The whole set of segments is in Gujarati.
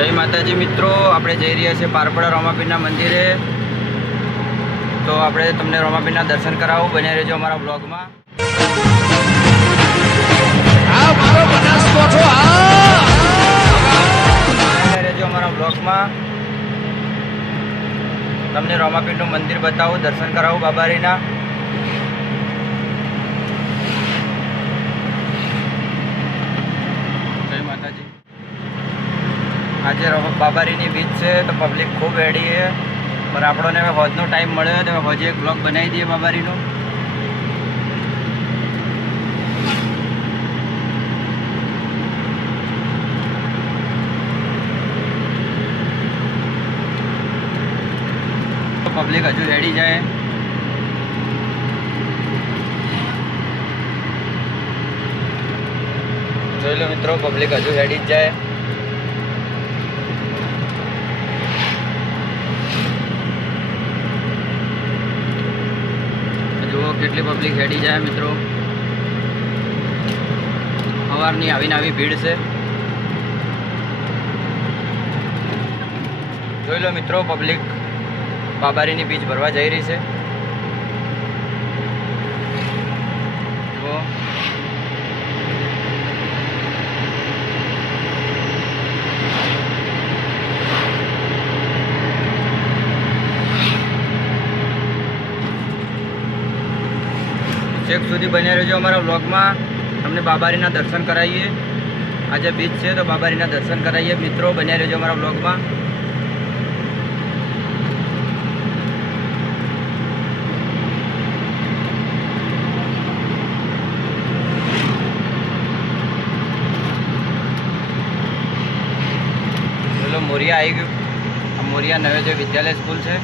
જય માતાજી મિત્રો, આપણે જઈ રહ્યા છીએ પારપડા રોમાપીરના મંદિરે. તો આપણે તમને રોમાપીરના દર્શન કરાવું, બન્યા રહેજો અમારા બ્લોગમાં. બન્યા રહેજો અમારા બ્લોગમાં. તમને રોમાપીરનું મંદિર બતાવું, દર્શન કરાવું બાબારીના. જય માતાજી. આજે બાબારીની બીચ છે તો પબ્લિક ખૂબ રેડી છે, પણ આપણને હવે હોજનો ટાઈમ મળ્યો તો હોજે એક બ્લોગ બનાવી દઈએ બાબારીનો. પબ્લિક હજુ રેડી જાય. જોઈ લો મિત્રો, પબ્લિક હજુ રેડી જ જાય. જુઓ કેટલી પબ્લિક હેડી જાય મિત્રો. સવારની આવીને આવી ભીડ છે. જોઈ લો મિત્રો, પબ્લિક બાબારીની બીચ ભરવા જઈ રહી છે. જુઓ છેક સુધી બન્યા રહેજો અમારા વ્લોગમાં. તમને બાબારીના દર્શન કરાવીએ. આજે બીચ છે તો બાબારીના દર્શન કરાવીએ મિત્રો. બન્યા રહેજો અમારા વ્લોગમાં. ચલો મોરિયા આવી ગયું. આ મોરિયા નવેજય વિદ્યાલય સ્કૂલ છે.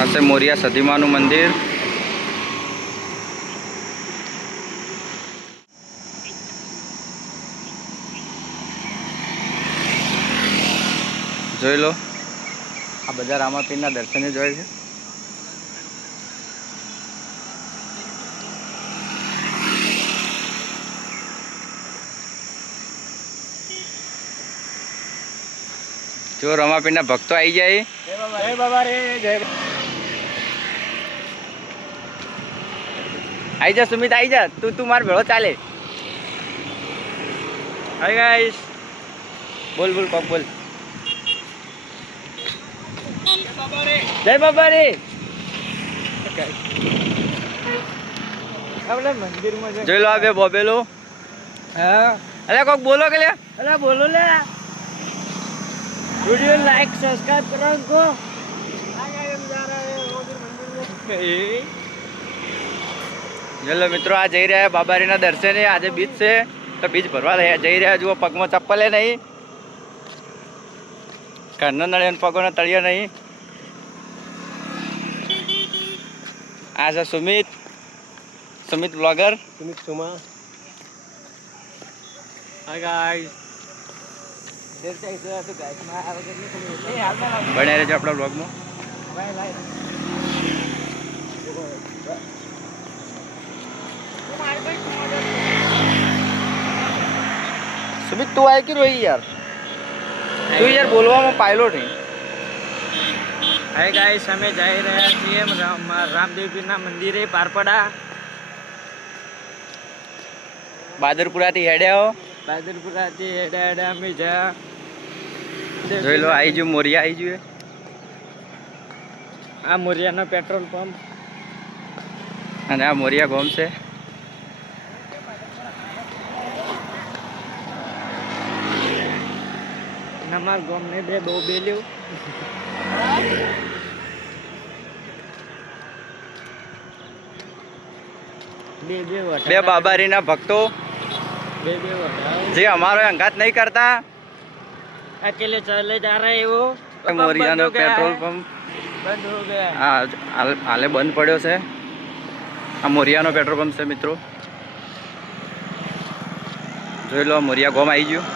આ છે મોરિયા સદીમાનું મંદિર. જોઈ લો, આ બધા રામાપીરના દર્શને જોય છે. જો રામાપીરના ભક્તો આવી જાય. જય બાબા રે, જય. આવી જા સુમિત, આવી જા. તું માર ભેળો ચાલે. Hi guys. બોલ બોલ કોક બોલ. જય બાબા રે. આપણે મંદિરમાં જોઈ લો આ બે બોબેલો. હા, અરે કોક બોલો કે લે. અલા બોલો લે. वीडियो लाइक सब्सक्राइब करो इनको. ચલો મિત્રો, આ જઈ રહ્યા બાબારીના દર્શને. આજે બીચ છે તો બીચ ભરવા જઈ રહ્યા. જુઓ પગમાં ચપ્પલે નહીં, ઘરનો નળિયા પગોના તળિયા નહીં. આ છે સુમિત બ્લોગર. सुमित सुमा. Hi guys. બન્યા રહેજો આપણા બ્લોગમાં. સુમિત તું આય કે રોઈ યાર. તું યાર બોલવામાં પાયલોટ નહીં. हाय गाइस, અમે જઈ રહ્યા છીએ રામદેવપીરના મંદિરે પારપડા. બાદરપુરાથી હેડ્યા. બાદરપુરાથી હેડા અમે જા. જોઈ લો, આવી ગયું મોરિયા, આવી ગયું. આ મોરિયાનો પેટ્રોલ પંપ અને આ મોરિયા ગોમ છે. નમાર ગોમ ને બે બહુ બેલ્યું. બે બાબારીના ભક્તો બે જે અમારો અંગાત નહીં કરતા. अकेले चले जा रहे हैं वो. મોરિયાનો પેટ્રોલ પંપ બંધ હો ગયા. હા, હાલે બંધ પડ્યો છે. આ મોરિયાનો પેટ્રોલ પંપ છે મિત્રો. જોઈ લો, મોરિયા ગોમ આવી ગયું.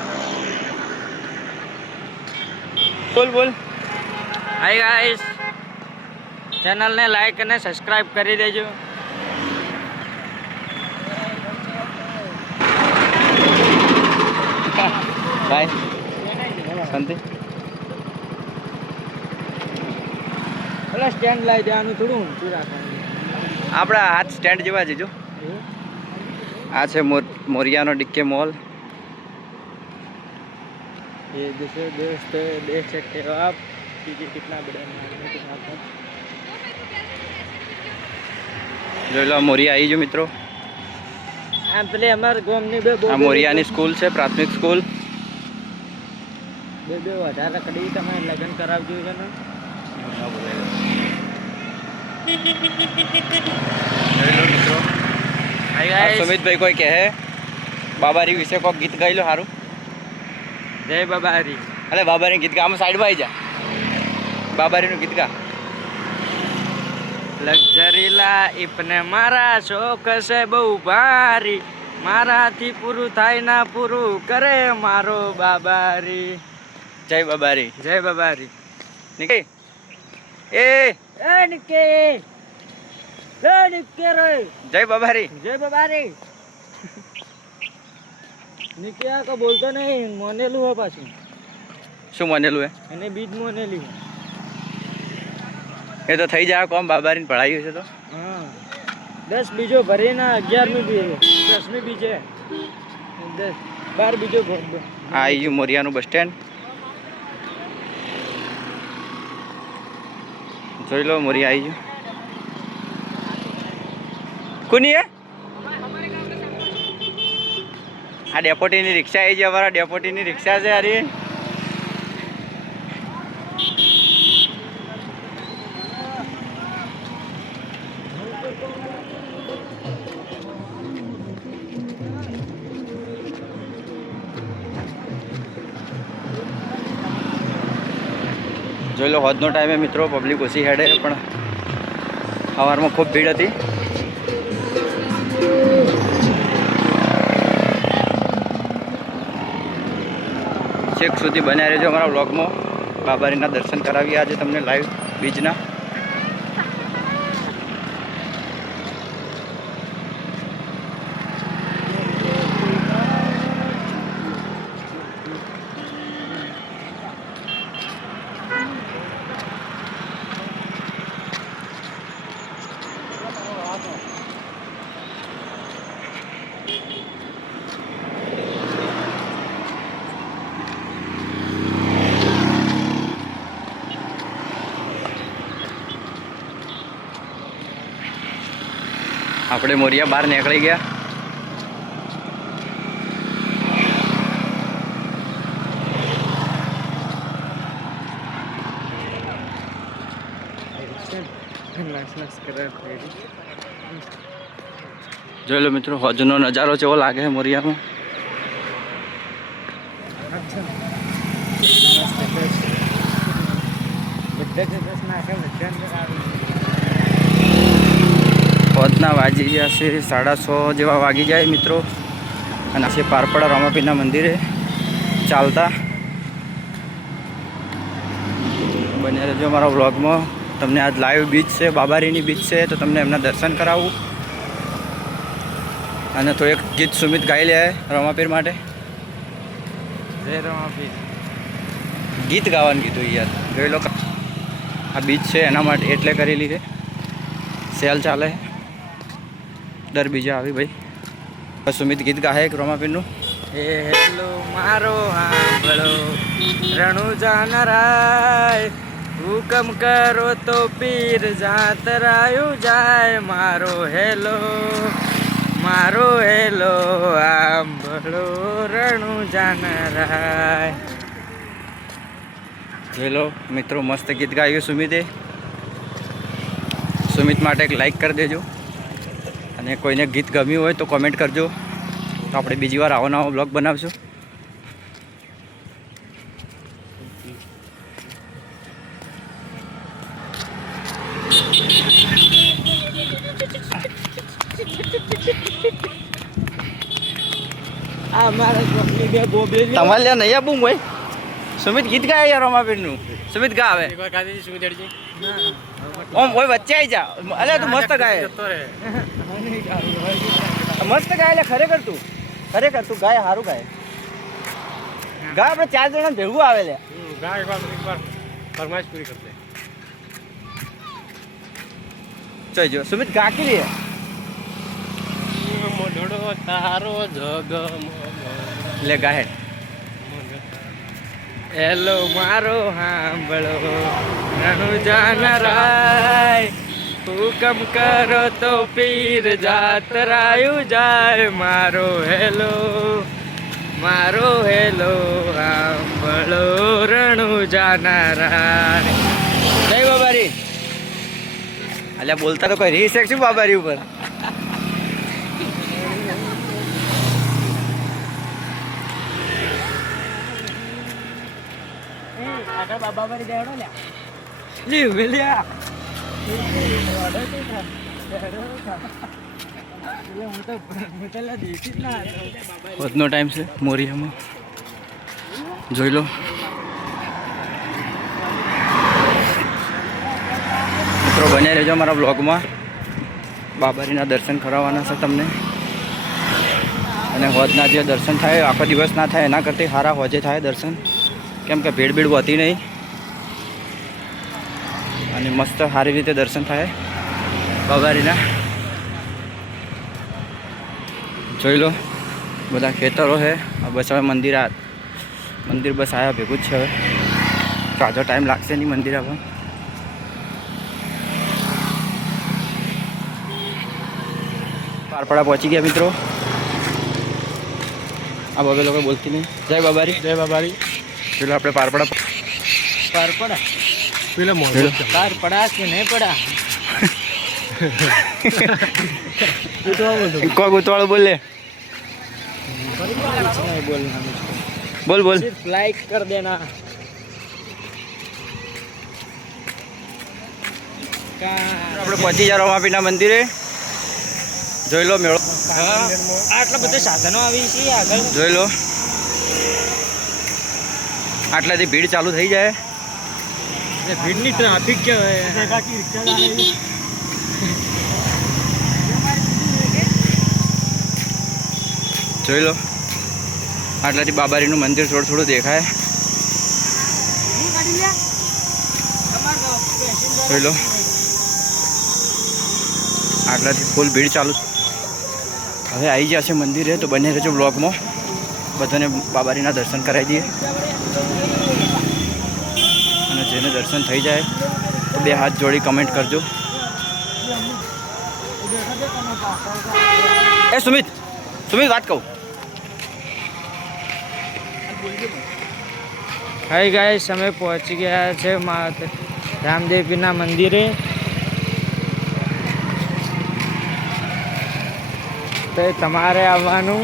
બોલ બોલ. हाय गाइस, चैनल ने लाइक અને સબસ્ક્રાઇબ કરી દેજો. કાંઈ શાંતિ પેલા સ્ટેન્ડ લાવી દેવાનું, થોડું ઊંચું રાખવાનું. આપણા હાથ સ્ટેન્ડ જેવા જ જો. આ છે મોરિયાનો ડીકે મોલ. ये जैसे दोस्त देख सकते हो आप कि कितना बड़ा मार्केट है यहाँ पर. જોઈ લો મોરિયા આવી ગયો મિત્રો. આમ પેલે અમારા ગામની બે આ મોરિયાની સ્કૂલ છે, પ્રાથમિક સ્કૂલ. બે વધારે કડી તમે લગ્ન કરાવજો છે ને. જોઈ લો મિત્રો. આ સુમિતભાઈ કોઈ કહે બાબારી વિશે કોઈ ગીત ગાઈ લો સારું. જય બાબારી. અરે બાબારી ગીત ગા, આમ સાઈડમાં આવી જા. બાબારીનું ગીત ગા. લક્ઝરી લાઈફ ને મારા શોખ છે બહુ ભારી, મારાથી પૂરું થાય ના પૂરું કરે મારો બાબારી. જય બાબારી. જય બાબારી. નીકળી એ નિકે નિકે રે. જય બાબારી. જય બાબારી. નિકે આ કો બોલતો નહીં, મોનેલું હે પાછું. શું માનેલું હે? એને બીજ મોનેલી. એ તો થઈ જાય કોમ. બાબારીને પઢાયું છે તો હા 10 બીજો ભરીને 11મી બી 10મી બી છે, 12 બીજો આ આવી ગયું મોરિયાનું બસ સ્ટેન્ડ. જોઈ લો મોરિયા આવી ગયું. કોની હે? આ ડેપોટીની રિક્ષા આવી છે. અમારા ડેપોટીની રિક્ષા છે. અરે જોઈ લો હોજનો ટાઈમે મિત્રો પબ્લિક ઓછી હેડે, પણ સવારમાં ખૂબ ભીડ હતી. છેક સુધી બન્યા રહેજો અમારા વ્લોગમાં. બાબારીના દર્શન કરાવીએ આજે તમને લાઈવ બીજના. આપણે મોરિયા બહાર નીકળી ગયા. જોઈ લો મિત્રો હોજનો નજારો કેવો લાગે છે મોરિયામાં. હોજના વાગી ગયા છે 6:30 જેવા વાગી જાય મિત્રો. અને છે પારપડા રામાપીરના મંદિરે ચાલતા. બને રહેજો અમારા વ્લોગમાં. તમને આજ લાઈવ બીચ છે, બાબારીની બીચ છે, તો તમને એમના દર્શન કરાવું. અને તો એક ગીત સુમિત ગાઈ લે રમાપીર માટે. જય રમાપીર. ગીત ગાવાનું કીધું યાર. જોઈ લો આ બીચ છે એના માટે એટલે કરેલી છે. સેલ ચાલે દર બીજા આવી ભાઈ. સુમિત ગીત ગાહે એક રમાપીરનું. એ હેલો મારો આંબળો રણુજા નરાય, હુકમ કરો તો પીર જાતરાયું જાય. મારો હેલો આંબળો રણુજા નરાય. જોઈ લો મિત્રો મસ્ત ગીત ગાયું સુમિતે. સુમિત માટે એક લાઈક કરી દેજો. અને કોઈને ગીત ગમ્યું હોય તો કોમેન્ટ કરજો, તો આપણે બીજી વાર આવો નવો બ્લોગ બનાવશું. આ મારા ચોકલી બે બોબેલી તમારે લ્યા નહીં આપું ભાઈ. સુમિત ગીત ગાય યાર રમાપીરનું. સુમિત ગા આવે ઓમ કોઈ વચ્ચે આવી જા. અલે તું મસ્ત ગાય, મસ્ત ગાય. એટલે ખરેખર તું ગાય સારું ગાય. ગા આપણે 4 જણા ભેગું આવે લે ગા એક વાર ફરમાઈશ પૂરી કરી દે. ચઈ જો સુમિત ગા કે લે મોઢડો તારો જગ લે ગા હે હેલો મારો હાંભળો રણુજા નરાય હુકમ કરો તો પીર જાતરાયું જાય મારો હેલો હાંભળો રણુજા નરાય. જય બાબારી અલ્યા બોલતા તો કોઈ રીસ શું બાબારી ઉપર વધનો ટાઈમ છે મોરિયામાં જોઈ લો મિત્રો બન્યા રહેજો અમારા બ્લોગમાં. બાબારીના દર્શન કરાવવાના છે તમને અને હોજના જે દર્શન થાય આખો દિવસ ના થાય એના કરતાં સારા હોજે થાય દર્શન કેમ કે ભીડ ભીડ હોતી નહીં અને મસ્ત સારી રીતે દર્શન થાય બાબારીના. જોઈ લો બધા ખેતરો છે. બસ હવે મંદિર બસ આવ્યા ભેગું જ છે. હવે કાજો ટાઈમ લાગશે નહીં મંદિર હવે. પારપડા પહોંચી ગયા મિત્રો. આ બબે લોકો બોલતી નહીં. જય બાબારી. જય બાબારી. ચલો આપણે પારપડા પેલા મોઢું પાર પડા કે નહીં પડા કોઈ ગુતવાળો બોલે બોલ બોલ. सिर्फ लाइक कर देना. આપણે પહોંચી ગયા રમાપીના મંદિરે. જોઈ લો મેળો. આટલા બધા સાધનો આવી છે આગળ. જોઈ લો આટલાથી ભીડ ચાલુ થઈ જાય. ભીડની ટ્રાફિક કહેવાય. જોઈ લો આટલાથી બાબારીનું મંદિર થોડું થોડું દેખાય. જોઈ લો આટલાથી ફૂલ ભીડ ચાલુ. હવે આવી ગયા છે મંદિરે તો બને રહેજો બ્લોગમાં. બધાને બાબારીના દર્શન કરાવી દઈએ અને જેને દર્શન થઈ જાય તો 2 હાથ જોડી કમેન્ટ કરજો. એ સુમિત વાત કહું. હાય ગાઈસ અમે પહોંચી ગયા છે રામદેવપીરના મંદિરે. તો તમારે આવવાનું.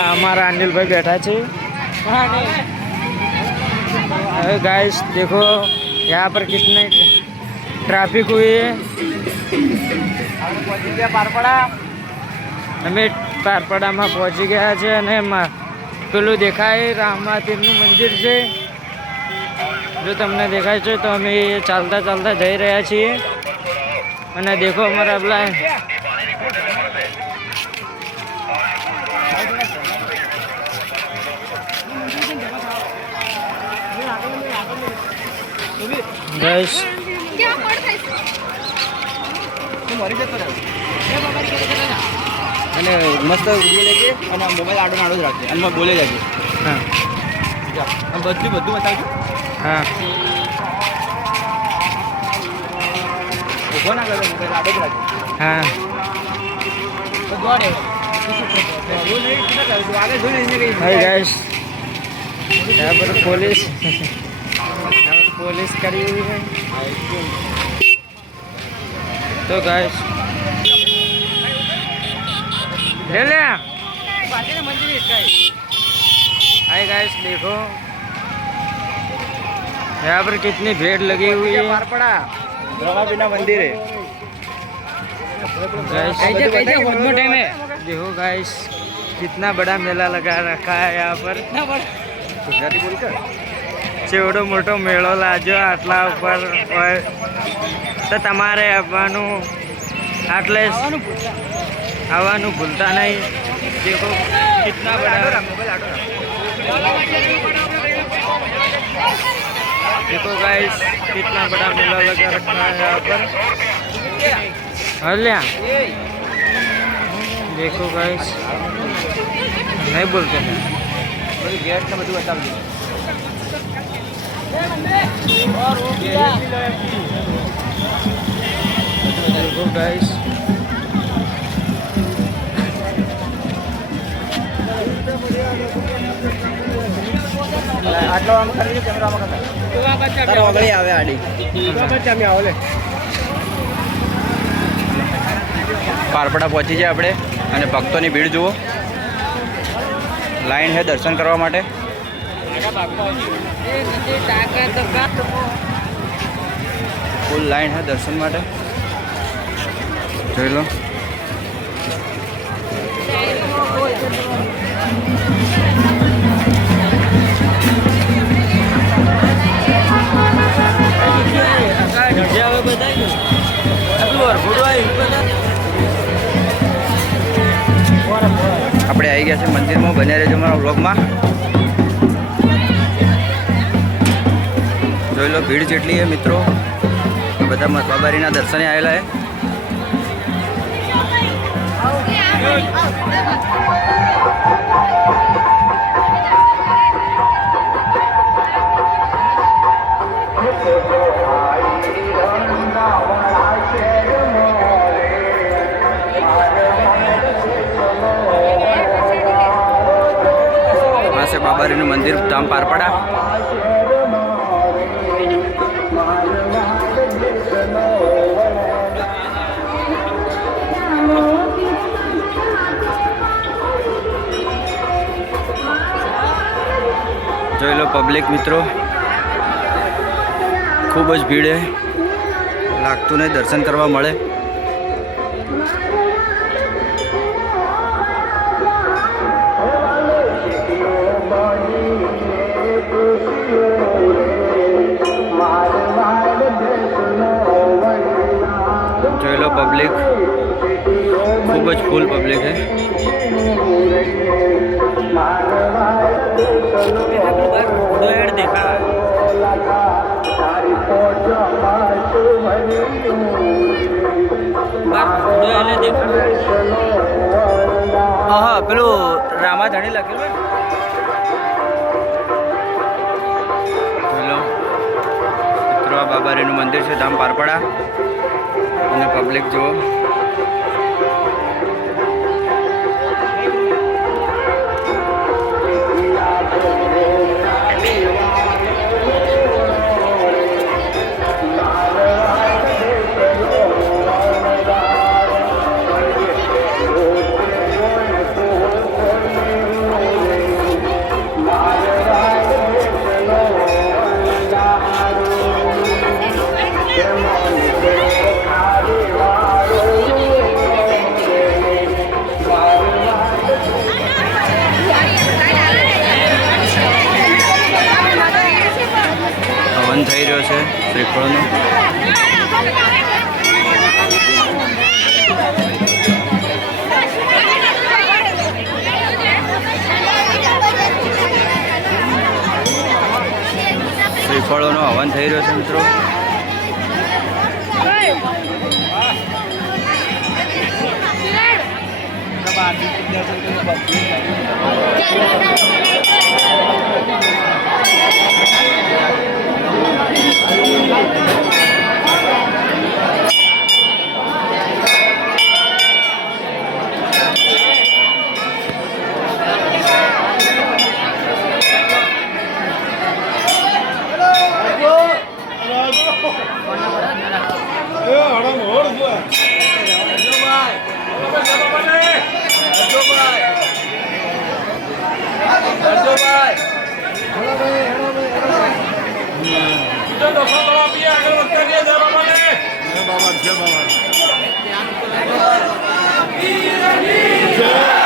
આ અમારા અનિલભાઈ बैठा છે. अरे गाइस देखो यहाँ पर कितने ट्रैफिक हुई है. અમે પારપડામાં પહોંચી ગયા છે અને પેલું દેખાય રામાતીરનું મંદિર છે. જો તમને દેખાય છે તો અમે ચાલતા જઈ રહ્યા છીએ અને દેખો અમારા પેલા ગઈશ અને મસ્ત વિડીયો લેજે અને મોબાઈલ આડો જ રાખજે અને બોલે જજે. હા બધું બતાવજો. હા ઉભો ના કરો મોબાઈલ આડો જ રાખજે. હા हाय गाइस यहाँ पर पुलिस करी हुई है. तो गाइस ले ले हाय गाइस देखो यहाँ पर कितनी भीड़ लगी हुई है. पारपड़ा रमापीना मंदिर है. देखो गाइस कितना बड़ा मेला लगा रखा है यहाँ पर. ગુજરાતી બોલ કર. ચેવડો મોટો મેળો લાજો આટલા ઉપર હોય તો તમારે આવવાનું ભૂલતા નહીં. દેખો कितना बड़ा देखो गाइस, कितना बड़ा मेला लगा रखा है यहाँ पर। हल्या देखो गाइस, नहीं बोलते हैं गेट का બધું બતાવી દો। देखो गाइस, આટલો આમ કરી દો, કેમેરા આમ કરતા તારો ઓગળી આવે આડી પારપડા પહોંચી જાય આપણે અને ભક્તોની ભીડ જુઓ, લાઈન છે દર્શન કરવા માટે। ફૂલ લાઈન છે દર્શન માટે, જોઈ લો। આપણે આવી ગયા છે મંદિરમાં, બન્યા રહેજો અમારા વ્લોગમાં। જોઈ લો ભીડ જેટલી છે મિત્રો, બધા બાબારીના દર્શને આવેલા છે। આ છે બાબારીનું મંદિર ધામ પારપડા। જોઈ લો પબ્લિક મિત્રો, ખૂબ જ ભીડ છે, લાગતું નહીં દર્શન કરવા મળે। જોઈ લો પબ્લિક, ખૂબ જ ફૂલ પબ્લિક છે। હા પેલું રામાધણી લખેલું હેલો મિત્રો, આ બાબારીનું મંદિર છે ધામ પારપડા અને પબ્લિક જુઓ। હવન થઈ રહ્યો છે શ્રીફળનો। શ્રીફળોનો હવન થઈ રહ્યો છે મિત્રો। જય